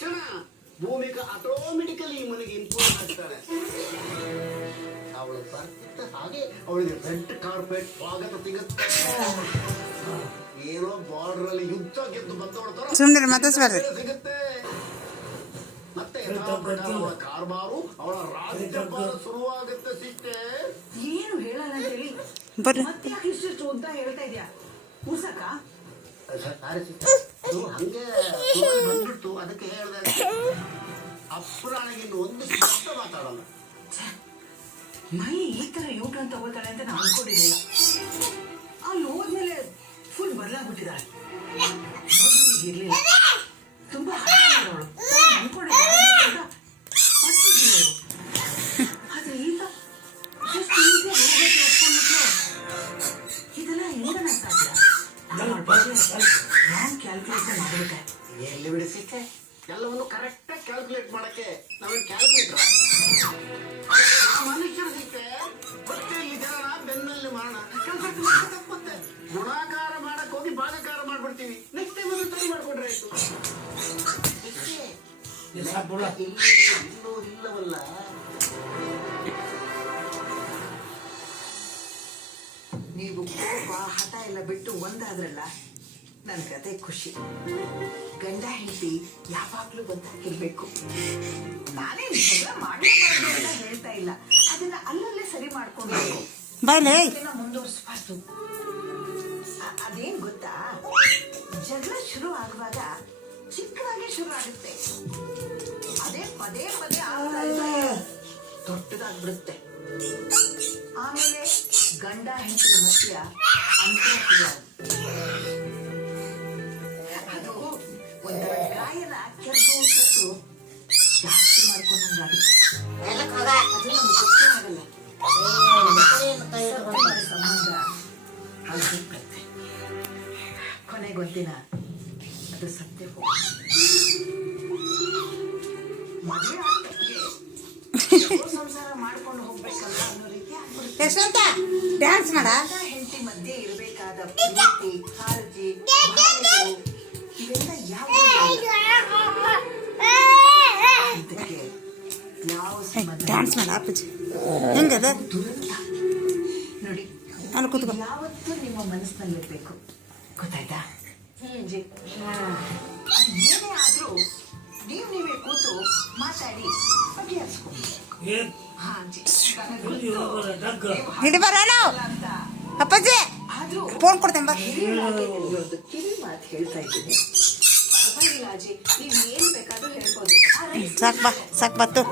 ತಕ್ಷಣ ಭೂಮಿಕಾ ಆಟೋಮೆಟಿಕಲಿ ಮನೆಗೆ ಇನ್ಫಾರ್ಮ್ ಆಗ್ತಾಳೆ. ಅವಳು ಬರ್ತಿದ್ದ ಹಾಗೆ ಅವಳಿಗೆ ರೆಡ್ ಕಾರ್ಪೆಟ್ ಸ್ವಾಗತ ಸಿಗುತ್ತೆ. ಏನೋ ಬಾರ್ಡರ್ ಅಲ್ಲಿ ಯುದ್ಧ ಗೆದ್ದು ಬಂದವಳ ಸಿಗುತ್ತೆ. ಮತ್ತೆ ಕಾರ್ಬಾರು ಅವಳ ರಾಜ್ಯಭಾರ ಶುರುವಾಗುತ್ತೆ. ಸಿಟ್ಟೆ ಏನು ಹೇಳಲ್ಲ ಅಂತ ಹೇಳಿ ಮತ್ತೆ ಇಷ್ಟು ಅಂತ ಹೇಳ್ತಾ ಇದೆಯಾ ಕೂಸಕ್ಕ? ಹಂಗೆ ಬಂದ್ಬಿಡ್ತು, ಅದಕ್ಕೆ ಹೇಳ್ದೆ. ಅಪ್ರಾಣಿಗೆ ಇನ್ನು ಒಂದು ಶಬ್ದ ಮಾತಾಡಲ್ಲ. ಮೈ ಈ ತರ ಯೂಟರ್ನ್ ತಗೋತಾಳೆ ಅಂತ ನಾನು ಅನ್ಕೊಂಡಿರಲಿಲ್ಲ. ಅಲ್ಲಿ ಹೋದ್ಮೇಲೆ ಫುಲ್ ಬದಲಾಗ್ಬಿಟ್ಟಿದ್ದಾಳೆ. ಇರ್ಲಿಲ್ಲ, ತುಂಬಾ ಹಠ ಮಾಡೋಳು. ಅನ್ಕೊಂಡಿದ್ದ ಆದ್ರೆ ಈಗ ಜಸ್ಟ್ ಈಸಿ ಹೋಗಕ್ಕೆ ಒಪ್ಕೊಂಡ್ಬಿಟ್ಲು. ಇದೆಲ್ಲ ಹೆಂಗನ ಸಾಧ್ಯ? ನಾನ್ ಕ್ಯಾಲ್ಕುಲೇಷನ್ ಮಾಡ್ಬಿಟ್ಟೆ. ಎಲ್ಲಿ ಬಿಡಿಸಿಕ್ಕೆ ಎಲ್ಲವನ್ನು ಕರೆಕ್ಟ್ ಆಗಿ ಕ್ಯಾಲ್ಕುಲೇಟ್ ಮಾಡಕ್ಕೆ ನಾವೇನು ಕ್ಯಾಲ್ಕುಲೇಟರ್ ಮನುಷ್ಯರು ಸಿಕ್ಕೆ ಮತ್ತೆ ಈ ಜನ ಬೆನ್ನಲ್ಲಿ ಮಾಡೋಣ ತಪ್ಪುತ್ತೆ. ಗುಣಾಕಾರ ಮಾಡಕ್ ಹೋಗಿ ಭಾಗಾಕಾರ ಮಾಡ್ಬಿಡ್ತೀವಿ. ನೆಕ್ಸ್ಟ್ ಟೈಮ್ ಅದನ್ನು ಸರಿ ಮಾಡ್ಕೊಂಡ್ರೆ ಆಯ್ತು. ಇನ್ನೂ ಇಲ್ಲವಲ್ಲ. ನೀವು ಕೋಪ ಹಠ ಎಲ್ಲ ಬಿಟ್ಟು ಒಂದಾದ್ರಲ್ಲ, ನನ್ನ ಕತೆ ಖುಷಿ. ಗಂಡ ಹೆಂಡತಿ ಯಾವಾಗ್ಲೂ ಬಂದಾಗಿರ್ಬೇಕು. ನಾನೇನು ಜಗಳ ಮಾಡಲೇಬಾರ್ದು ಅಂತ ಹೇಳ್ತಾ ಇಲ್ಲ, ಅದನ್ನ ಅಲ್ಲಲ್ಲೇ ಸರಿ ಮಾಡ್ಕೊಳ್ಬೇಕು, ಮುಂದುವರಿಸಬಾರ್ದು. ಅದೇನ್ ಗೊತ್ತಾ, ಜಗಳ ಶುರು ಆಗುವಾಗ ಚಿಕ್ಕದಾಗಿ ಶುರು ಆಗುತ್ತೆ, ಅದೇ ಪದೇ ಪದೇ ದೊಡ್ಡದಾಗ್ಬಿಡುತ್ತೆ. ಆಮೇಲೆ ಗಂಡ ಹೆಂಡತಿಯ ಮಧ್ಯ ಅಂತರ ಅದು ಒಂದರ ಗಾಯನ ಕೆಟ್ಟು ಜಾಸ್ತಿ ಮಾಡ್ಕೊಂಡಂಗಾಗುತ್ತೆ. ಅದು ನಮ್ಗೆ ಗೊತ್ತೇ ಆಗಲ್ಲ. ಸಂಬಂಧ ಆಗ್ಬಿಡುತ್ತೆ. ಕೊನೆಗೊಂದಿನ ಅದು ಸತ್ಯ ಮದುವೆ ಸಂಸಾರ ಮಾಡ್ಕೊಂಡು ಹೋಗ್ಬೇಕಲ್ಲ ಅನ್ನೋ ರೀತಿ ಡ್ಯಾನ್ಸ್ ಮಾಡ. ಹೆಂಡತಿ ಮಧ್ಯೆ ಇರಬೇಕಾದ ಪ್ರೀತಿ, ಕಾಳಜಿ, ಇವೆಲ್ಲ ಯಾವ ಡ್ಯಾನ್ಸ್ ಮಾಡ ಅಪ್ಪಾಜಿ. ಹೆಂಗದ ದುರಂತ ನೋಡಿ. ಯಾವತ್ತೂ ನಿಮ್ಮ ಮನಸ್ಸಿನಲ್ಲಿರ್ಬೇಕು, ಗೊತ್ತಾಯ್ತಾ? ಏನೇ ಆದ್ರೂ ನೀವೇ ಕೂತು ಮಾತಾಡಿ ಬಗೆಹರಿಸ್ಕೊಂಡು. ಅಪ್ಪಾಜಿ ಫೋನ್ ಕೊಡ್ತೇನೆ. ಕಿವಿ ಮಾತು ಹೇಳ್ತಾ ಇದ್ದೀನಿ. ಪರವಾಗಿಲ್ಲ ಅಜ್ಜಿ, ನೀವು ಏನ್ ಬೇಕಾದ್ರೂ ಹೇಳ್ಬೋದು. ಸಾಕ್ ಬತ್ತು.